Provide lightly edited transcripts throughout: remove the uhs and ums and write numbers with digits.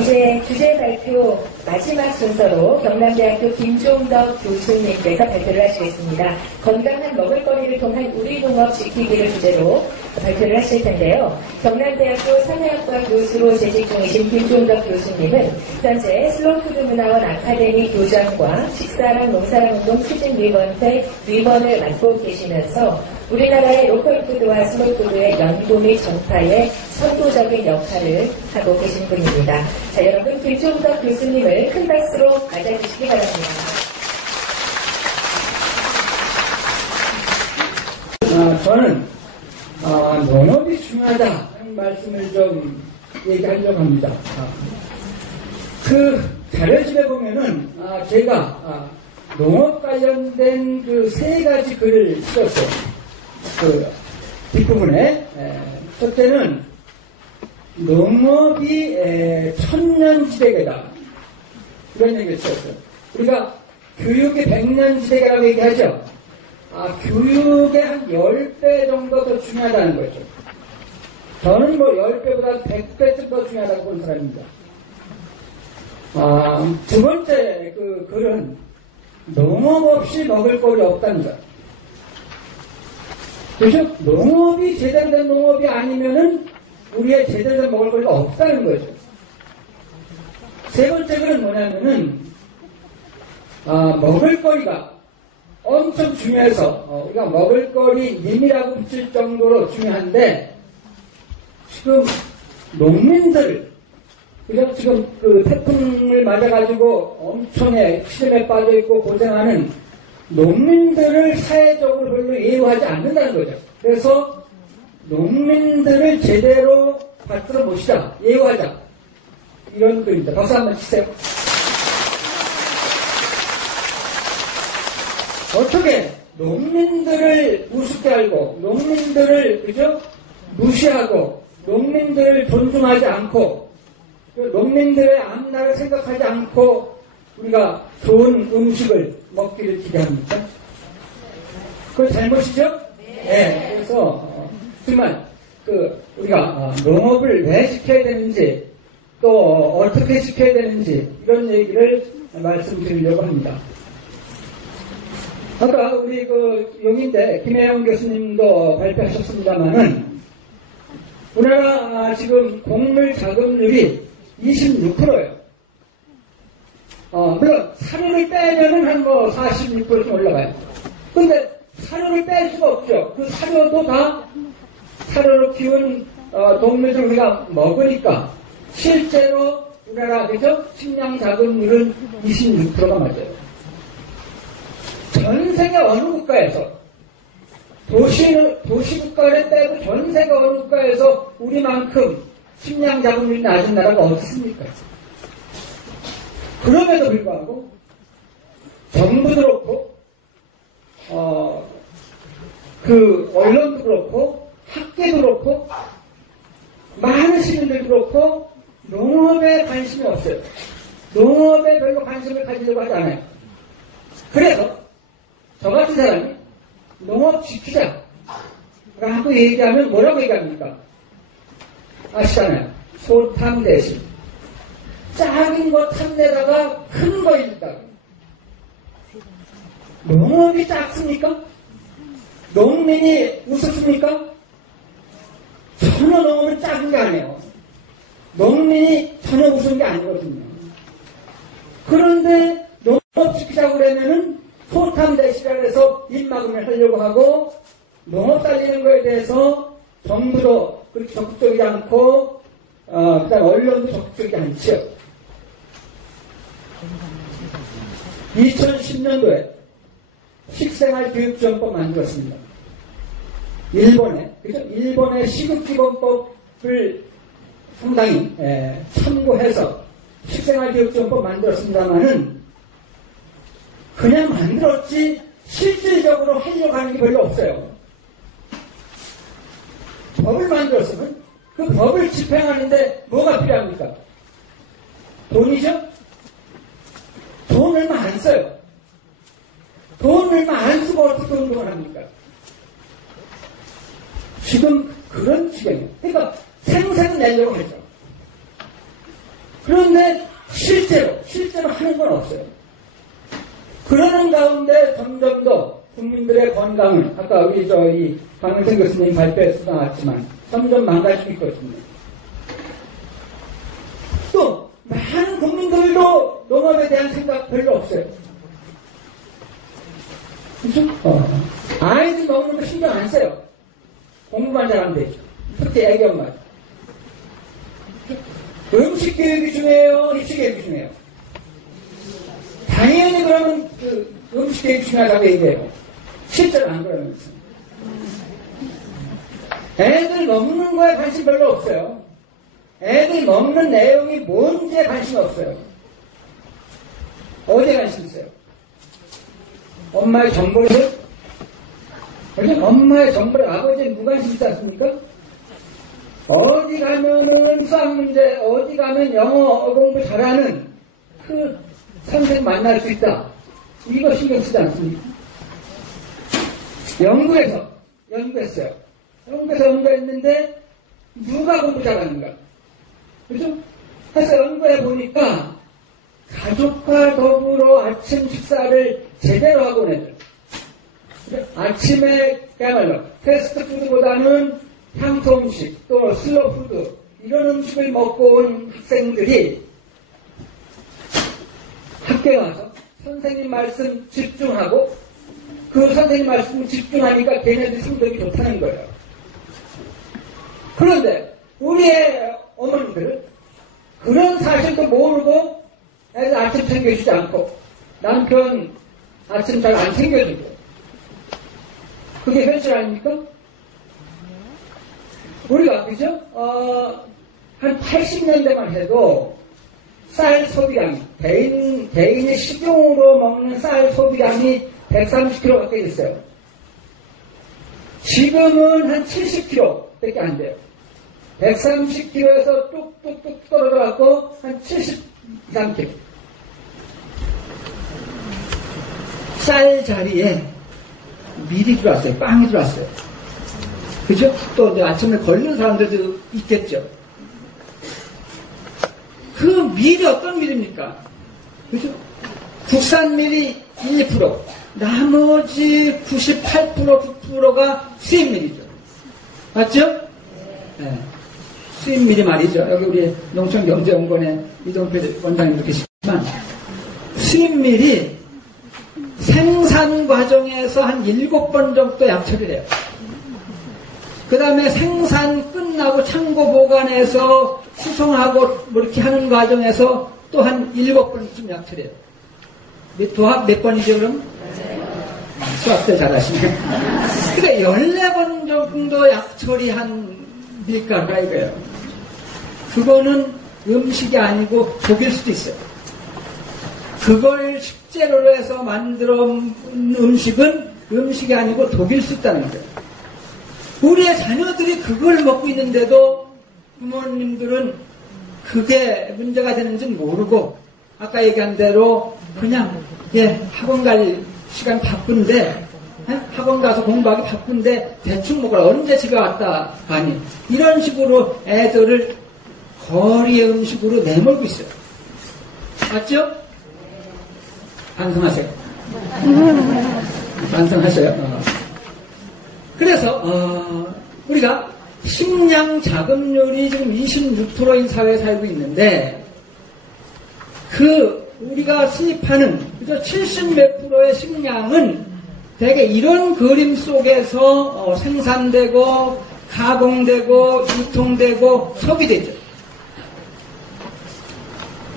이제 주제 발표 마지막 순서로 경남대학교 김종덕 교수님께서 발표를 하시겠습니다. 건강한 먹을거리를 통한 우리 농업 지키기를 주제로 발표를 하실 텐데요. 경남대학교 산해학과 교수로 재직 중이신 김종덕 교수님은 현재 슬로푸드문화원 아카데미 교장과 식사랑 농사랑운동 추진위원회 위원을 맡고 계시면서 우리나라의 로컬푸드와 슬로푸드의 연구 및 전파에 선도적인 역할을 하고 계신 분입니다. 자, 여러분 김종덕 교수님을 큰 박수로 맞아주시기 바랍니다. 저는 농업이 중요하다 하는 말씀을 좀 얘기하려고 합니다. 그 자료집에 보면은 제가 농업 관련된 그 3가지 글을 썼어요. 그 뒷부분에 첫째는 농업이 천년지대계다 이런 얘기를 썼어요. 우리가 교육이 100년지대계라고 얘기하죠. 교육의 한 10배 정도 더 중요하다는 거죠. 저는 뭐 10배보다 100배쯤 더 중요하다고 보는 사람입니다. 두 번째 그 글은 농업 없이 먹을 거리 없다는 것. 그래서 농업이 제대로 된 농업이 아니면은 우리의 제대로 된 먹을 거리가 없다는 거죠. 세 번째 글은 뭐냐면은 먹을 거리가 엄청 중요해서 우리가 먹을거리 님이라고 붙일 정도로 중요한데 지금 농민들 그죠? 지금 그 태풍을 맞아가지고 엄청의 시름에 빠져있고 고생하는 농민들을 사회적으로 별로 예우하지 않는다는 거죠. 그래서 농민들을 제대로 받들어 모시자, 예우하자 이런 글입니다. 박수 한번 치세요. 어떻게 농민들을 우습게 알고 농민들을 그죠? 무시하고 농민들을 존중하지 않고 농민들의 앞날을 생각하지 않고 우리가 좋은 음식을 먹기를 기대합니까? 그건 잘못이죠? 네. 그래서 정말 우리가 농업을 왜 시켜야 되는지 또 어떻게 시켜야 되는지 이런 얘기를 말씀드리려고 합니다. 아까 우리 용인대 김혜영 교수님도 발표하셨습니다만은 우리나라 지금 곡물 자급률이 26%예요. 물론 사료를 빼면은 한 46%쯤 올라가요. 근데 사료를 뺄 수가 없죠. 그 사료도 다 사료로 키운 동물들 우리가 먹으니까 실제로 우리나라 그죠? 식량 자급률은 26%가 맞아요. 전 세계 어느 국가에서 도시국가를 빼고 전 세계 어느 국가에서 우리만큼 식량 자급률이 낮은 나라가 없습니까? 그럼에도 불구하고 정부도 그렇고 그 언론도 그렇고 학계도 그렇고 많은 시민들도 그렇고 농업에 관심이 없어요. 농업에 별로 관심을 가지려고 하지 않아요. 그래서 저 같은 사람이 농업 지키자 라고 얘기하면 뭐라고 얘기합니까? 아시잖아요. 소탐 대신 작은 거 탐내다가 큰 거 잃다. 농업이 작습니까? 농민이 우습습니까? 전혀 농업은 작은 게 아니에요. 농민이 전혀 우스운 게 아니거든요. 그런데 농업 지키자고 그러면은 소탐 대시라 해서 입막음을 하려고 하고 농업 살리는 거에 대해서 정부도 그렇게 적극적이지 않고 그다음 언론도 적극적이지 않지요. 2010년도에 식생활교육지원법 만들었습니다. 일본의 시급기본법을 상당히 참고해서 식생활교육지원법 만들었습니다만은 그냥 만들었지 실질적으로 하려고 하는 게 별로 없어요. 법을 만들었으면 그 법을 집행하는데 뭐가 필요합니까? 돈이죠? 돈 얼마 안 써요. 돈 얼마 안 쓰고 어떻게 운동을 합니까? 지금 그런 지경이에요. 그러니까 생색은 내려고 하죠. 그런데 실제로 하는 건 없어요. 그러는 가운데 점점 더 국민들의 건강을, 아까 우리 이 박명생 교수님 발표에서 나왔지만, 점점 망가지고 있거든요. 또, 많은 국민들도 농업에 대한 생각 별로 없어요. 그죠? 아이들 먹는 거 신경 안 써요. 공부만 잘하면 되죠. 특히 애기 엄마. 음식 교육이 중요해요? 입시 교육이 중요해요? 당연히 그러면 음식 교육이 중요하다고 얘기해요. 실제로 안 그러면서. 애들 먹는 거에 관심 별로 없어요. 애들 먹는 내용이 뭔지에 관심 없어요. 어디에 관심 있어요? 엄마의 정보를, 엄마의 정보를 아버지에 무관심 있지 않습니까? 어디 가면은 수학 문제, 어디 가면 영어 공부 잘하는 그 선생님 만날 수 있다. 이거 신경 쓰지 않습니까? 연구했어요. 연구했는데 누가 공부 잘하는가? 그죠? 그래서 연구해 보니까 가족과 더불어 아침 식사를 제대로 하고 애들. 아침에 그야말로 패스트푸드보다는 향토 음식, 또 슬로푸드 이런 음식을 먹고 온 학생들이 학교에 와서 선생님 말씀 집중하고 그 선생님 말씀 집중하니까 걔네들 성적이 좋다는 거예요. 그런데 우리의 어머니들은 그런 사실도 모르고 애들 아침 챙겨주지 않고 남편 아침 잘 안 챙겨주고 그게 현실 아닙니까? 우리가 그죠? 한 80년대만 해도 쌀 소비량이 개인의 식용으로 먹는 쌀 소비량이 130kg 가까이 됐어요. 지금은 한 70kg밖에 안 돼요. 130kg에서 뚝뚝뚝 떨어져갖고 한 73kg. 쌀 자리에 밀이 들어왔어요. 빵이 들어왔어요. 그죠? 또 이제 아침에 걸리는 사람들도 있겠죠. 그 밀이 어떤 밀입니까? 그죠? 국산 밀이 1%, 나머지 98%, 9%가 수입 밀이죠. 맞죠? 네. 수입 밀이 말이죠. 여기 우리 농촌경제연구원의 이동표 원장님도 계시지만, 수입 밀이 생산 과정에서 한 7번 정도 약처리를 해요. 그 다음에 생산 끝나고 창고 보관해서 수송하고 뭐 이렇게 하는 과정에서 또 한 7번쯤 약처리해요. 도합 몇 번이죠, 그럼? 수학 때 잘하시네. 그러니까 14번 정도 약처리한 밀가루가 이거예요. 그거는 음식이 아니고 독일 수도 있어요. 그걸 식재료로 해서 만들어 음식은 음식이 아니고 독일 수 있다는 거예요. 우리의 자녀들이 그걸 먹고 있는데도 부모님들은 그게 문제가 되는지는 모르고 아까 얘기한 대로 그냥 학원 갈 시간 바쁜데 학원 가서 공부하기 바쁜데 대충 먹으라 언제 집에 왔다 가니 이런 식으로 애들을 거리의 음식으로 내몰고 있어요. 맞죠? 반성하세요. 반성하셔요. 그래서 우리가 식량 자급률이 지금 26%인 사회에 살고 있는데 우리가 수입하는 70몇 프로의 식량은 대개 이런 그림 속에서 생산되고 가공되고 유통되고 소비되죠.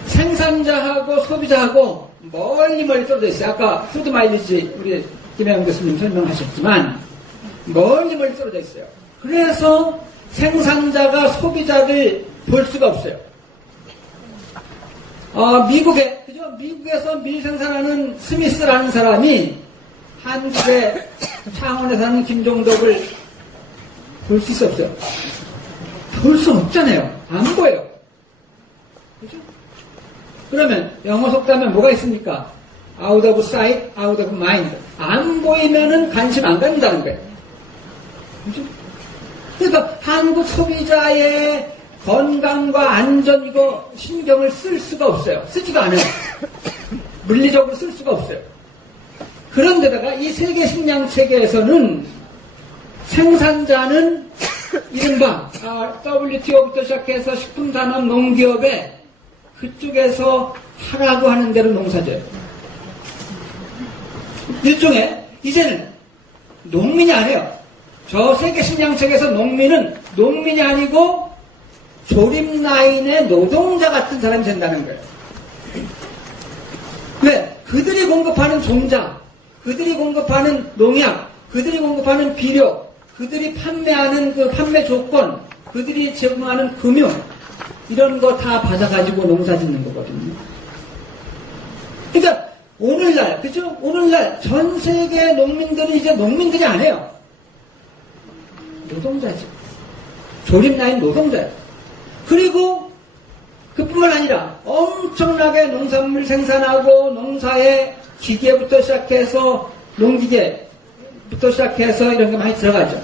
생산자하고 소비자하고 멀리 떨어져 있어요. 아까 푸드 마일리지 우리 김혜영 교수님 설명하셨지만 멀리 떨어져 있어요. 그래서 생산자가 소비자를 볼 수가 없어요. 미국에서 밀 생산하는 스미스라는 사람이 한국의 창원에 사는 김종덕을 볼 수 없어요. 볼 수 없잖아요. 안 보여요. 그죠? 그러면 영어 속담에 뭐가 있습니까? Out of sight, out of mind. 안 보이면은 관심 안 갖는다는 거예요. 그죠? 그러니까 한국 소비자의 건강과 안전 이거 신경을 쓸 수가 없어요. 쓰지도 않아요. 물리적으로 쓸 수가 없어요. 그런데다가 이 세계 식량 체계에서는 생산자는 이른바 WTO부터 시작해서 식품산업 농기업에 그쪽에서 하라고 하는 대로 농사져요. 일종의 이제는 농민이 아니에요. 저 세계 식량 체계에서 농민은 농민이 아니고 조립 라인의 노동자 같은 사람이 된다는 거예요. 왜? 그들이 공급하는 종자, 그들이 공급하는 농약, 그들이 공급하는 비료, 그들이 판매하는 그 판매 조건, 그들이 제공하는 금융, 이런 거 다 받아가지고 농사 짓는 거거든요. 그러니까, 오늘날, 그죠? 오늘날 전 세계 농민들은 이제 농민들이 아니에요. 노동자죠. 조립라인 노동자예요. 그리고 그뿐만 아니라 엄청나게 농산물 생산하고 농사의 기계부터 시작해서 농기계부터 시작해서 이런 게 많이 들어가죠.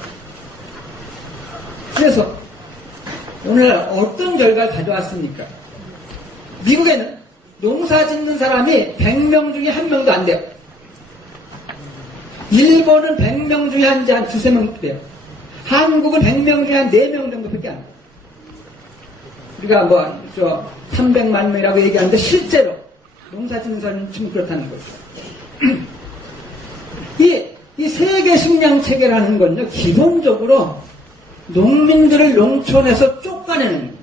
그래서 오늘날 어떤 결과를 가져왔습니까? 미국에는 농사 짓는 사람이 100명 중에 1명도 안 돼요. 일본은 100명 중에 한 2~3명 돼요. 한국은 100명 중에 한 4명 정도밖에 안 돼요. 우리가 300만 명이라고 얘기하는데 실제로 농사 짓는 사람은 지금 그렇다는 거죠. 이 세계 식량 체계라는 건요, 기본적으로 농민들을 농촌에서 쫓아내는 거예요.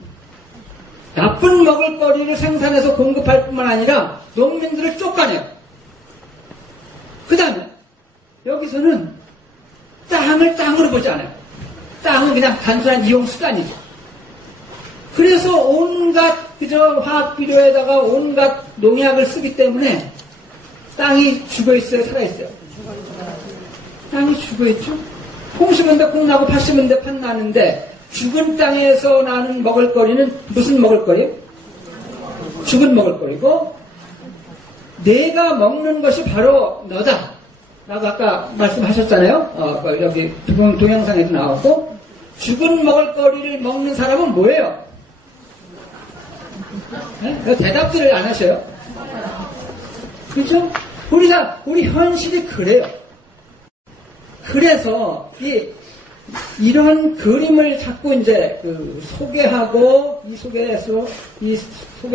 나쁜 먹을거리를 생산해서 공급할 뿐만 아니라 농민들을 쫓아내요. 그 다음에 여기서는 땅을 땅으로 보지 않아요. 땅은 그냥 단순한 이용 수단이죠. 그래서 온갖 화학비료에다가 온갖 농약을 쓰기 때문에 땅이 죽어있어요, 살아있어요? 땅이 죽어있죠. 콩 심은데 콩 나고 팥 심은데 팥 나는데 죽은 땅에서 나는 먹을거리는 무슨 먹을거리예요? 죽은 먹을거리고 내가 먹는 것이 바로 너다 라고 아까 말씀하셨잖아요. 여기 동영상에도 나왔고 죽은 먹을거리를 먹는 사람은 뭐예요? 네? 대답들을 안 하셔요. 그렇죠? 우리 현실이 그래요. 그래서 이런 그림을 자꾸 이제 소개하고 이 소개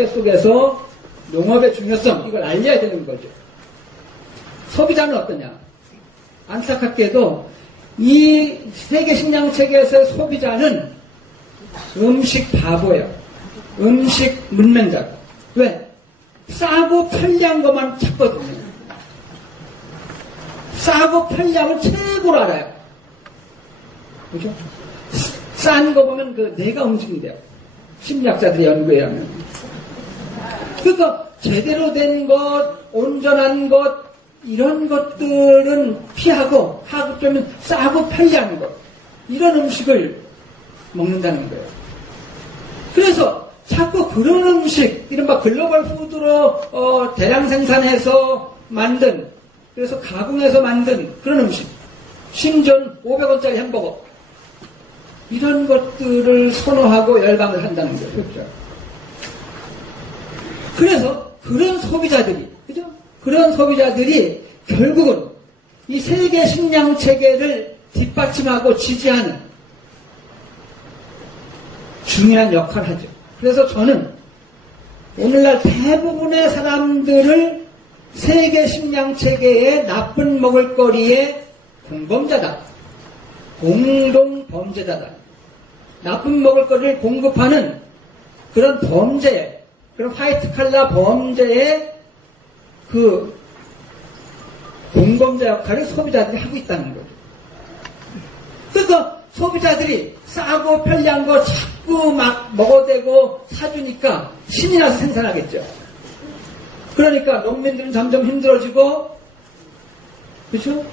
속에서 농업의 중요성 이걸 알려야 되는 거죠. 소비자는 어떠냐? 안타깝게도 이 세계 식량 체계에서의 소비자는 음식 바보예요. 음식 문맹자. 왜? 싸고 편리한 것만 찾거든요. 싸고 편리함을 최고로 알아요. 그죠? 싼 거 보면 뇌가 움직인대요. 심리학자들의 연구에 의하면. 그러니까 제대로 된 것, 온전한 것, 이런 것들은 피하고 하급점은 싸고 편리한 것, 이런 음식을 먹는다는 거예요. 그래서 자꾸 그런 음식, 이른바 글로벌 푸드로 대량 생산해서 만든, 그래서 가공해서 만든 그런 음식, 심지어는 500원짜리 햄버거, 이런 것들을 선호하고 열광을 한다는 거예요. 그렇죠? 그래서 그런 소비자들이, 그죠? 그런 소비자들이 결국은 이 세계 식량 체계를 뒷받침하고 지지하는 중요한 역할을 하죠. 그래서 저는 오늘날 대부분의 사람들을 세계 식량 체계의 나쁜 먹을거리의 공범자다. 공동 범죄자다. 나쁜 먹을거리를 공급하는 그런 범죄, 그런 화이트 칼라 범죄의 공범자 역할을 소비자들이 하고 있다는 거죠. 그러니까 소비자들이 싸고 편리한 거 자꾸 막 먹어대고 사주니까 신이 나서 생산하겠죠. 그러니까 농민들은 점점 힘들어지고, 그렇죠?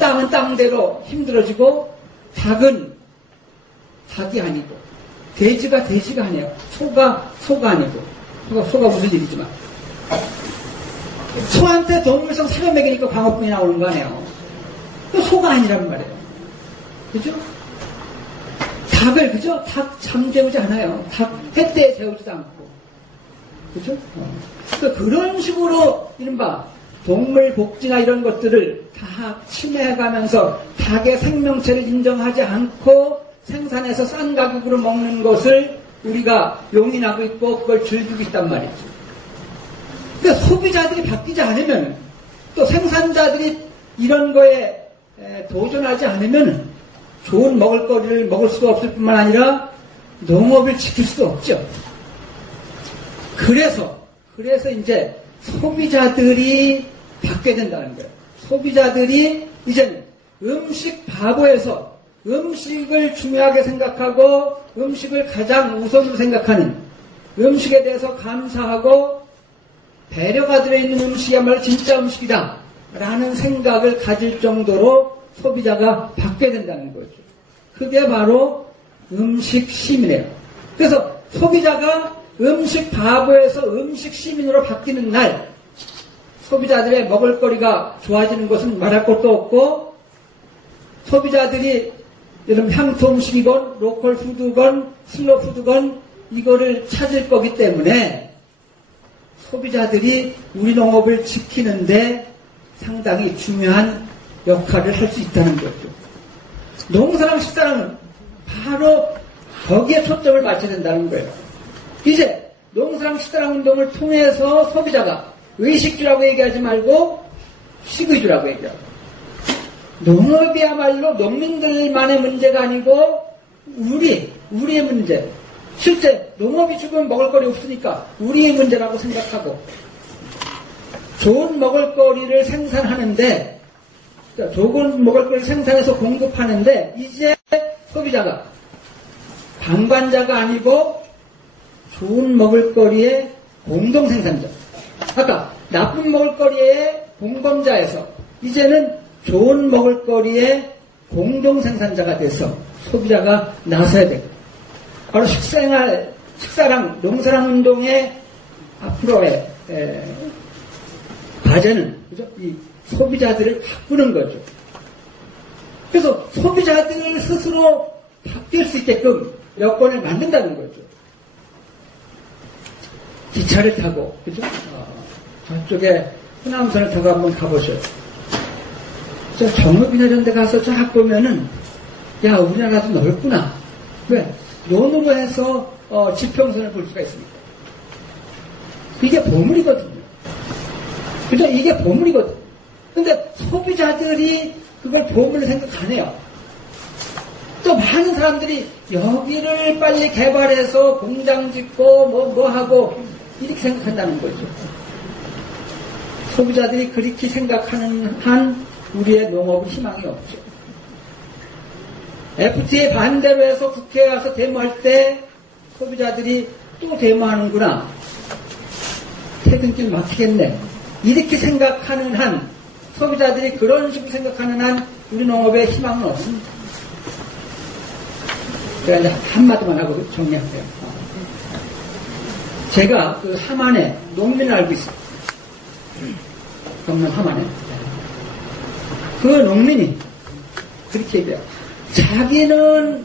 땅은 땅대로 힘들어지고, 닭은 닭이 아니고, 돼지가 돼지가 아니에요. 소가 아니고, 소가 무슨 일이지만. 소한테 동물성 사료 먹이니까 광어뿐이 나오는 거 아니에요. 소가 아니란 말이에요. 그죠? 닭을, 그죠? 닭 잠재우지 않아요. 닭 햇대에 재우지도 않고. 그죠? 그런 식으로, 이른바, 동물 복지나 이런 것들을 다 침해해가면서 닭의 생명체를 인정하지 않고 생산해서 싼 가격으로 먹는 것을 우리가 용인하고 있고 그걸 즐기고 있단 말이죠. 그러니까 소비자들이 바뀌지 않으면 또 생산자들이 이런 거에 도전하지 않으면 좋은 먹을거리를 먹을 수가 없을 뿐만 아니라 농업을 지킬 수도 없죠. 그래서 이제 소비자들이 바뀌어야 된다는 거예요. 소비자들이 이제는 음식 바보에서 음식을 중요하게 생각하고 음식을 가장 우선으로 생각하는 음식에 대해서 감사하고 배려가 들어있는 음식이야말로 진짜 음식이다 라는 생각을 가질 정도로 소비자가 바뀌어야 된다는 거죠. 그게 바로 음식 시민이에요. 그래서 소비자가 음식 바보에서 음식 시민으로 바뀌는 날 소비자들의 먹을거리가 좋아지는 것은 말할 것도 없고 소비자들이 여러분 향토 음식이건 로컬 푸드건 슬로 푸드건 이거를 찾을 거기 때문에 소비자들이 우리 농업을 지키는데 상당히 중요한 역할을 할 수 있다는 거죠. 농사랑 식사랑은 바로 거기에 초점을 맞춰야 된다는 거예요. 이제 농사랑 식사랑 운동을 통해서 소비자가 의식주라고 얘기하지 말고 식의주라고 얘기하고 농업이야말로 농민들만의 문제가 아니고 우리의 문제. 실제 농업이 죽으면 먹을거리 없으니까 우리의 문제라고 생각하고 좋은 먹을거리를 생산하는데 좋은 먹을거리를 생산해서 공급하는데 이제 소비자가 방관자가 아니고 좋은 먹을거리의 공동생산자. 아까 나쁜 먹을거리의 공범자에서 이제는 좋은 먹을거리의 공동생산자가 돼서 소비자가 나서야 되고 바로 식사랑 농사랑 운동의 앞으로의 과제는 그죠? 이 소비자들을 바꾸는 거죠. 그래서 소비자들 스스로 바뀔 수 있게끔 여건을 만든다는 거죠. 기차를 타고 그죠? 저쪽에 호남선을 타고 한번 가보셔요. 저 정읍이나 이런 데 가서 쫙 보면은 야 우리나라도 넓구나. 왜? 논으로 해서 지평선을 볼 수가 있습니다. 이게 보물이거든요. 그죠? 이게 보물이거든. 근데 소비자들이 그걸 보물을 생각 안 해요. 또 많은 사람들이 여기를 빨리 개발해서 공장 짓고 뭐 하고 이렇게 생각한다는 거죠. 소비자들이 그렇게 생각하는 한 우리의 농업은 희망이 없죠. FTA 반대로 해서 국회에 가서 데모할 때 소비자들이 또 데모하는구나. 퇴근길 막히겠네. 이렇게 생각하는 한 소비자들이 그런 식으로 생각하는 한 우리 농업에 희망은 없습니다. 제가 이제 한마디만 하고 정리할게요. 제가 그 함안에 농민을 알고 있어요. 경남 함안에. 그 농민이 그렇게 얘기해요. 자기는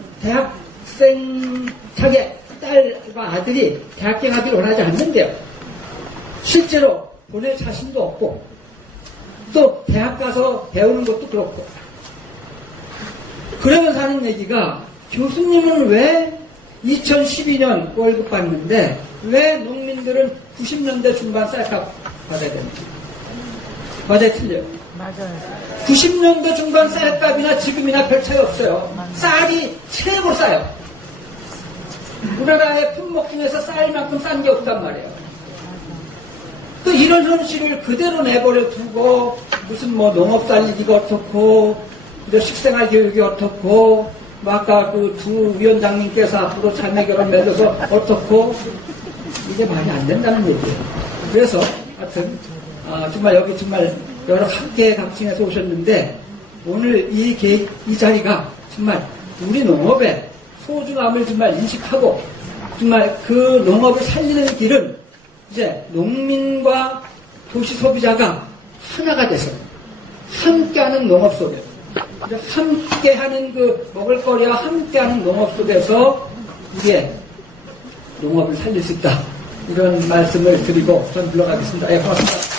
자기 딸과 아들이 대학교 가기를 원하지 않는데요. 실제로 보낼 자신도 없고 또 대학 가서 배우는 것도 그렇고 그러면서 하는 얘기가 교수님은 왜 2012년 월급 받는데 왜 농민들은 90년대 중반 쌀값 받아야 됩니까? 맞아요, 틀려요. 맞아요. 90년대 중반 쌀값이나 지금이나 별 차이 없어요. 쌀이 최고 싸요. 우리나라의 품목 중에서 쌀만큼 싼 게 없단 말이에요. 또 이런 현실을 그대로 내버려 두고 무슨 뭐 농업 살리기가 어떻고 식생활 교육이 어떻고 아까 그 두 위원장님께서 앞으로 자매 결혼 맺어서 어떻고 이게 말이 안 된다는 얘기예요. 그래서 하여튼 정말 여기 정말 여러 학계 각층에서 오셨는데 오늘 이 자리가 정말 우리 농업의 소중함을 정말 인식하고 정말 그 농업을 살리는 길은 이제 농민과 도시 소비자가 하나가 돼서 함께하는 농업 속에 함께하는 그 먹을거리와 함께하는 농업 속에서 우리의 농업을 살릴 수 있다. 이런 말씀을 드리고 전 물러가겠습니다. 예, 고맙습니다.